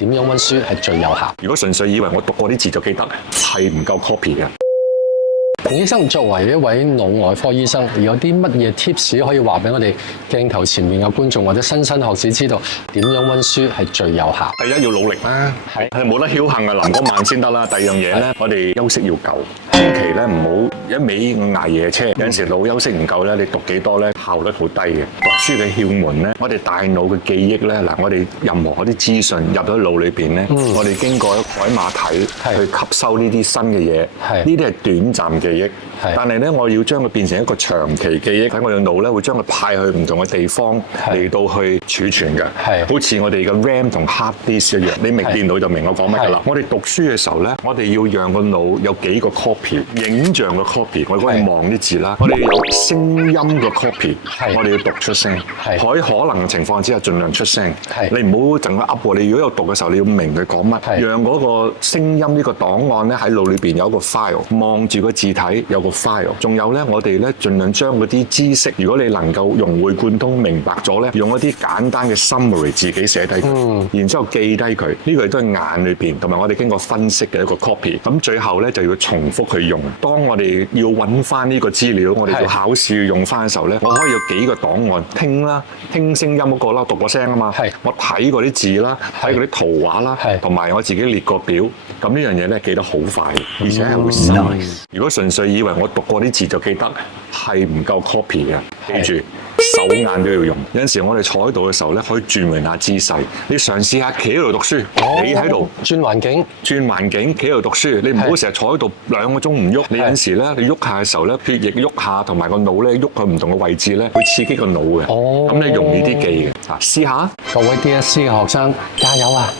點樣溫書係最有效？如果純粹以為我讀過啲字就記得，係唔夠 copy 嘅。洪醫生作為一位腦外科醫生，有啲乜嘢 tips 可以話俾我哋鏡頭前面嘅觀眾或者莘莘學子知道點樣溫書係最有效？第一要努力啦，係冇得僥倖啊，臨嗰晚先得啦。第二樣嘢咧，我哋休息要夠，千祈咧唔好一味捱夜車。有陣時腦休息唔夠咧，你讀幾多咧效率好低嘅。讀書嘅竅門咧，我哋大腦嘅記憶咧，嗱我哋任何嗰啲資訊入咗腦裏邊咧，我哋經過海馬體去吸收呢啲新嘅嘢，呢啲係短暫記憶。但係咧，我要將佢變成一個長期記憶喺我嘅腦咧，會將佢派去唔同嘅地方嚟到去儲存嘅。好似我哋嘅 RAM 同 hard disk 一樣。你明電腦就明我講乜㗎啦。我哋讀書嘅時候咧，我哋要讓個腦有幾個 copy， 影像嘅 copy， 我哋可以望啲字啦。我哋有聲音嘅 copy， 我哋要讀出聲。喺可能嘅情況之下，盡量出聲。你唔好淨係噏喎。你如果有讀嘅時候，你要明佢講乜，讓嗰個聲音呢個檔案咧喺腦裏邊有一個 file， 望住個字體有個 file， 仲有咧，我哋咧盡量將嗰啲知識，如果你能夠融會貫通明白咗咧，用一啲簡單嘅 summary 自己寫低佢，然之後記低佢，呢個亦都係眼裏邊同埋我哋經過分析嘅一個 copy。咁最後咧就要重複去用。當我哋要揾翻呢個資料，我哋要考試要用翻嘅時候咧，我可以有幾個檔案，聽啦，聽聲音嗰個啦，讀個聲啊嘛，我睇嗰啲字啦，睇嗰啲圖畫啦，同埋我自己列個表。咁呢樣嘢咧記得好快，而且係會深。如果純粹以為我讀過啲字就記得，係唔夠 copy 嘅。記住，手眼都要用。有陣時我哋坐喺度嘅時候咧，可以轉換下姿勢。你嘗試下企喺度讀書，你喺度轉環境，企喺度讀書。你唔好成日坐喺度2個鐘唔喐。你有陣時咧，你喐下嘅時候咧，血液喐下，同埋個腦咧喐去唔同嘅位置咧，會刺激個腦嘅。咁你容易啲記嘅。試下，各位 DSE 嘅學生加油啊！